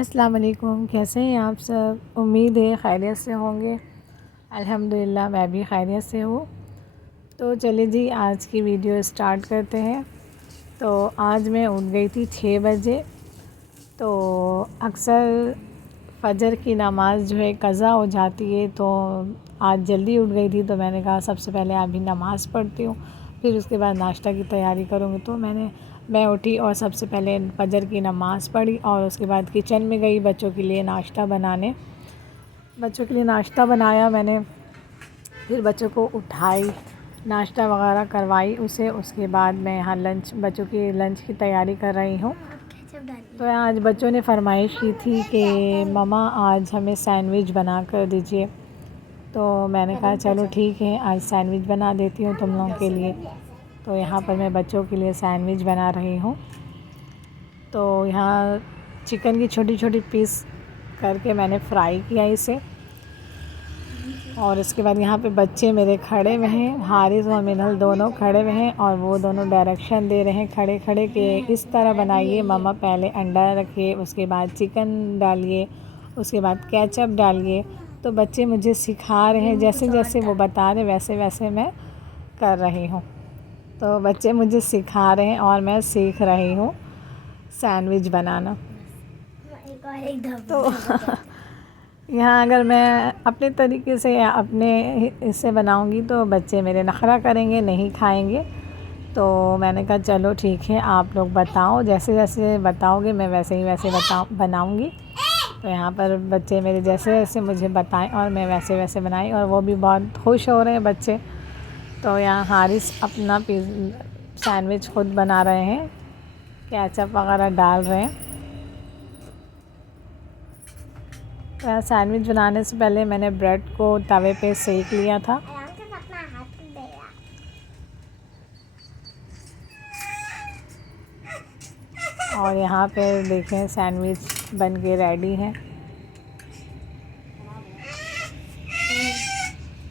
अस्सलाम वालेकुम। कैसे हैं आप सब? उम्मीद है खैरियत से होंगे। अल्हम्दुलिल्लाह मैं भी खैरियत से हूँ। तो चलिए जी आज की वीडियो स्टार्ट करते हैं। तो आज मैं उठ गई थी 6 बजे। तो अक्सर फ़जर की नमाज़ जो है क़ज़ा हो जाती है, तो आज जल्दी उठ गई थी। तो मैंने कहा सबसे पहले अभी नमाज़ पढ़ती हूँ, फिर उसके बाद नाश्ता की तैयारी करूँगी। तो मैं उठी और सबसे पहले फ़जर की नमाज़ पढ़ी और उसके बाद किचन में गई बच्चों के लिए नाश्ता बनाने। बच्चों के लिए नाश्ता बनाया मैंने, फिर बच्चों को उठाई, नाश्ता वगैरह करवाई उसे। उसके बाद मैं यहाँ बच्चों की लंच की तैयारी कर रही हूँ। तो आज बच्चों ने फ़रमाइश की थी कि मम्मा आज हमें सैंडविच बना कर दीजिए। तो मैंने कहा चलो ठीक है, आज सैंडविच बना देती हूँ तुम लोगों के लिए। तो यहाँ पर मैं बच्चों के लिए सैंडविच बना रही हूँ। तो यहाँ चिकन की छोटी छोटी पीस करके मैंने फ्राई किया इसे। और इसके बाद यहाँ पे बच्चे मेरे खड़े हुए हैं, हारिस और मिनल दोनों खड़े हुए हैं और वो दोनों डायरेक्शन दे रहे हैं खड़े खड़े कि इस तरह बनाइए मम्मा, पहले अंडा रखिए, उसके बाद चिकन डालिए, उसके बाद केचप डालिए। तो बच्चे मुझे सिखा रहे हैं, जैसे जैसे वो बता रहे वैसे वैसे मैं कर रही हूँ। तो बच्चे मुझे सिखा रहे हैं और मैं सीख रही हूँ सैंडविच बनाना। तो यहाँ अगर मैं अपने तरीके से या अपने इससे बनाऊँगी तो बच्चे मेरे नखरा करेंगे, नहीं खाएंगे। तो मैंने कहा चलो ठीक है, आप लोग बताओ, जैसे जैसे बताओगे मैं वैसे ही वैसे बनाऊँगी। तो यहाँ पर बच्चे मेरे जैसे जैसे मुझे बताएं और मैं वैसे वैसे बनाई, और वो भी बहुत खुश हो रहे हैं बच्चे। तो यहाँ हारिस अपना सैंडविच खुद बना रहे हैं, केचप वगैरह डाल रहे हैं। तो सैंडविच बनाने से पहले मैंने ब्रेड को तवे पे सेक लिया था। और यहाँ पे देखें सैंडविच बन के रेडी है।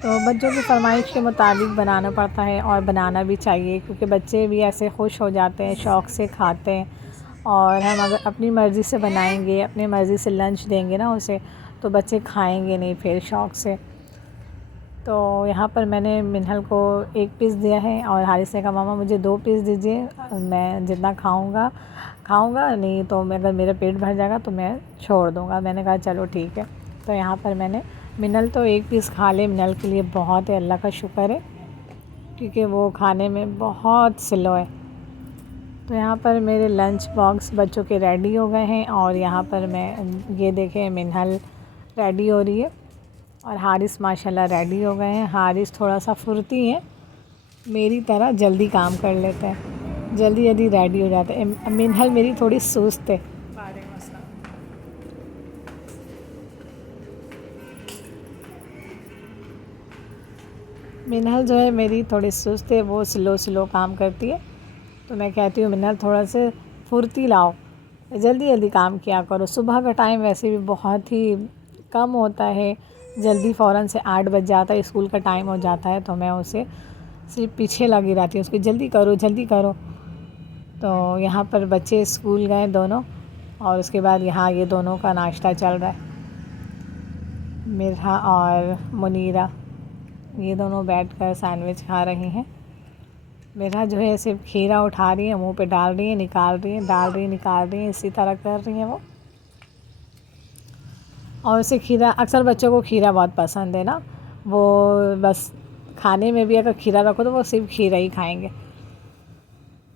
तो बच्चों की फरमाइश के मुताबिक बनाना पड़ता है और बनाना भी चाहिए, क्योंकि बच्चे भी ऐसे खुश हो जाते हैं, शौक़ से खाते हैं। और हम अगर अपनी मर्ज़ी से बनाएंगे, अपनी मर्ज़ी से लंच देंगे ना उसे, तो बच्चे खाएंगे नहीं फिर शौक़ से। तो यहाँ पर मैंने मिनहल को 1 पीस दिया है और हारिस ने कहा मामा मुझे 2 पीस दीजिए, मैं जितना खाऊंगा नहीं तो अगर मेरा पेट भर जाएगा तो मैं छोड़ दूँगा। मैंने कहा चलो ठीक है। तो यहाँ पर मैंने मिनल तो 1 पीस खा ले, मिनल के लिए बहुत है, अल्लाह का शुक्र है, क्योंकि वो खाने में बहुत स्लो है। तो यहाँ पर मेरे लंच बॉक्स बच्चों के रेडी हो गए हैं और यहाँ पर मैं ये देखें मिनहल रेडी हो रही है और हारिस माशाल्लाह रेडी हो गए हैं। हारिस थोड़ा सा फुर्ती है, मेरी तरह जल्दी काम कर लेते हैं, जल्दी जल्दी रेडी हो जाते हैं। मिनहल मेरी थोड़ी सुस्त है। मिनहल जो है मेरी थोड़ी सुस्त है, वो स्लो काम करती है। तो मैं कहती हूँ मिनहल थोड़ा से फुर्ती लाओ, जल्दी जल्दी काम किया करो। सुबह का टाइम वैसे भी बहुत ही कम होता है, जल्दी फ़ौरन से 8 बज जाता है, स्कूल का टाइम हो जाता है। तो मैं उसे सिर्फ पीछे लगी रहती हूँ, उसकी जल्दी करो। तो यहाँ पर बच्चे स्कूल गए दोनों, और उसके बाद यहाँ ये दोनों का नाश्ता चल रहा है। मिरहा और मुनीरा ये दोनों बैठकर सैंडविच खा रही हैं। मिरहा जो है सिर्फ खीरा उठा रही है, मुंह पे डाल रही है, निकाल रही है, डाल रही है, निकाल रही है, इसी तरह कर रही हैं वो। और उसे खीरा, अक्सर बच्चों को खीरा बहुत पसंद है ना, वो बस खाने में भी अगर खीरा रखो तो वो सिर्फ खीरा ही खाएंगे।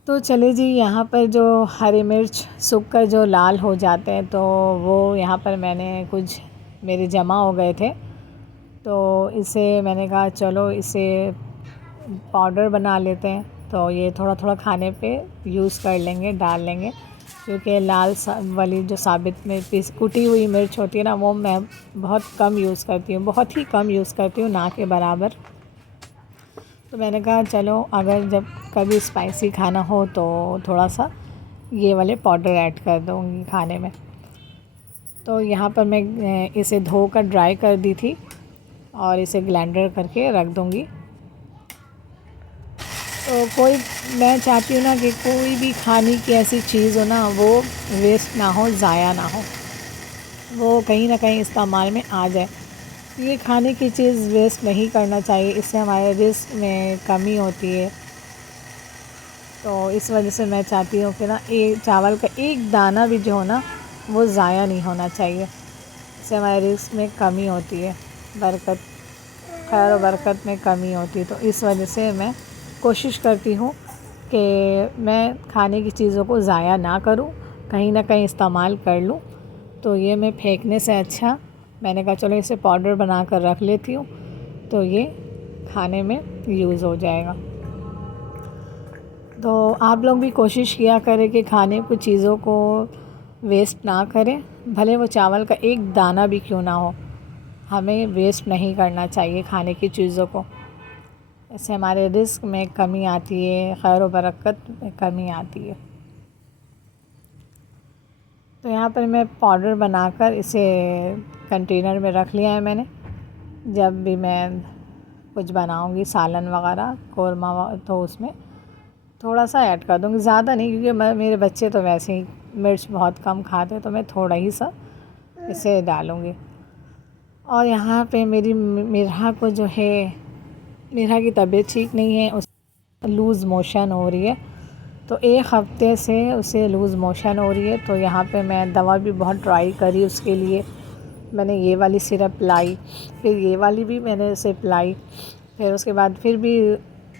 तो चले जी, यहाँ पर जो हरी मिर्च सूख कर जो लाल हो जाते हैं, तो वो यहाँ पर मैंने कुछ मेरे जमा हो गए थे, तो इसे मैंने कहा चलो इसे पाउडर बना लेते हैं। तो ये थोड़ा थोड़ा खाने पे यूज़ कर लेंगे, डाल लेंगे, क्योंकि लाल वाली जो साबित में कुटी हुई मिर्च होती है ना, वो मैं बहुत कम यूज़ करती हूँ, बहुत ही कम यूज़ करती हूँ, ना के बराबर। तो मैंने कहा चलो अगर जब कभी स्पाइसी खाना हो तो थोड़ा सा ये वाले पाउडर ऐड कर दूँगी खाने में। तो यहाँ पर मैं इसे धोकर ड्राई कर दी थी और इसे ब्लेंडर करके रख दूँगी। तो मैं चाहती हूँ ना कि कोई भी खाने की ऐसी चीज़ हो ना, वो वेस्ट ना हो, ज़ाया ना हो। वो कहीं ना कहीं इस्तेमाल में आ जाए। ये खाने की चीज़ वेस्ट नहीं करना चाहिए, इससे हमारे रिस्क में कमी होती है। तो इस वजह से मैं चाहती हूँ कि ना चावल का एक दाना भी जो हो ना वो ज़ाया नहीं होना चाहिए। इससे हमारे रिस्क में कमी होती है, बरकत, खैर और बरकत में कमी होती है। तो इस वजह से मैं कोशिश करती हूँ कि मैं खाने की चीज़ों को ज़ाया ना करूँ, कहीं ना कहीं इस्तेमाल कर लूँ। तो ये मैं फेंकने से अच्छा मैंने कहा चलो इसे पाउडर बना कर रख लेती हूँ, तो ये खाने में यूज़ हो जाएगा। तो आप लोग भी कोशिश किया करें कि खाने की चीज़ों को वेस्ट ना करें, भले वो चावल का एक दाना भी क्यों ना हो, हमें वेस्ट नहीं करना चाहिए खाने की चीज़ों को। इससे हमारे रिस्क में कमी आती है, खैर व बरकत में कमी आती है। तो यहाँ पर मैं पाउडर बनाकर इसे कंटेनर में रख लिया है मैंने। जब भी मैं कुछ बनाऊँगी सालन वगैरह कोरमा तो उसमें थोड़ा सा ऐड कर दूँगी, ज़्यादा नहीं, क्योंकि मेरे बच्चे तो वैसे ही मिर्च बहुत कम खाते, तो मैं थोड़ा ही सा इसे डालूँगी। और यहाँ पे मेरी मिरहा को जो है, मिरहा की तबीयत ठीक नहीं है, उस लूज़ मोशन हो रही है। तो 1 हफ़्ते से उसे लूज़ मोशन हो रही है। तो यहाँ पे मैं दवा भी बहुत ट्राई करी उसके लिए। मैंने ये वाली सिरप लाई, फिर ये वाली भी मैंने उसे पिलाई, फिर उसके बाद फिर भी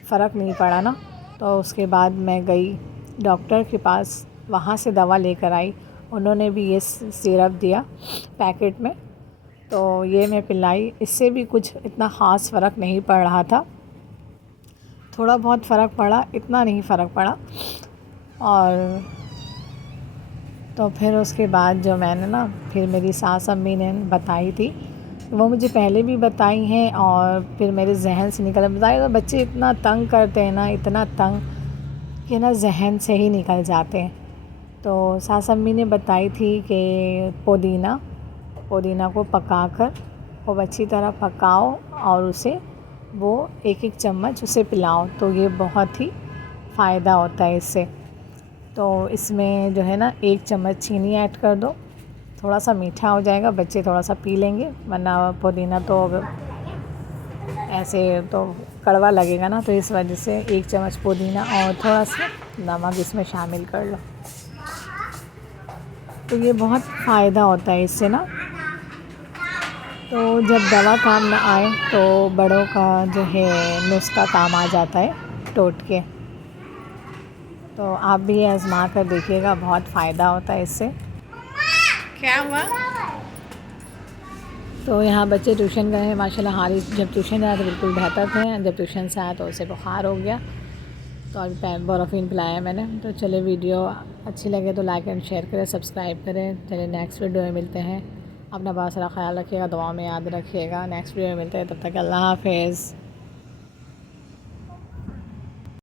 फ़र्क नहीं पड़ा ना। तो उसके बाद मैं गई डॉक्टर के पास, वहाँ से दवा लेकर आई। उन्होंने भी ये सिरप दिया पैकेट में, तो ये मैं पिलाई। इससे भी कुछ इतना ख़ास फ़र्क नहीं पड़ रहा था, थोड़ा बहुत फ़र्क पड़ा, इतना नहीं फ़र्क पड़ा। और तो फिर उसके बाद जो मैंने ना, फिर मेरी सास अम्मी ने बताई थी, वो मुझे पहले भी बताई हैं और फिर मेरे जहन से निकल बताई। तो बच्चे इतना तंग करते हैं ना, इतना तंग कि ना जहन से ही निकल जाते हैं। तो सास अम्मी ने बताई थी कि पुदीना को पकाकर खूब अच्छी तरह पकाओ और उसे वो 1-1 चम्मच उसे पिलाओ, तो ये बहुत ही फ़ायदा होता है इससे। तो इसमें जो है ना 1 चम्मच चीनी ऐड कर दो, थोड़ा सा मीठा हो जाएगा, बच्चे थोड़ा सा पी लेंगे, वरना पुदीना तो ऐसे तो कड़वा लगेगा ना। तो इस वजह से 1 चम्मच पुदीना और थोड़ा सा नमक इसमें शामिल कर लो, तो ये बहुत फ़ायदा होता है इससे ना। तो जब दवा काम ना आए तो बड़ों का जो है नुस्खा काम आ जाता है टोटके। तो आप भी ये आज़मा कर देखिएगा, बहुत फ़ायदा होता है इससे। क्या हुआ? तो यहाँ बच्चे ट्यूशन गए हैं माशाल्लाह। हारिस जब ट्यूशन आया तो बिल्कुल बेहतर थे, जब ट्यूशन से आया तो उसे बुखार हो गया, तो अभी बोरोफिन पिलाया मैंने। तो चले, वीडियो अच्छी लगे तो लाइक एंड शेयर करें, सब्सक्राइब करें। चलिए नेक्स्ट वीडियो में मिलते हैं। अपना बहुत सारा ख्याल रखिएगा, दुआ में याद रखिएगा। नेक्स्ट वीडियो में मिलते हैं, तब तक अल्लाह हाफ़िज़।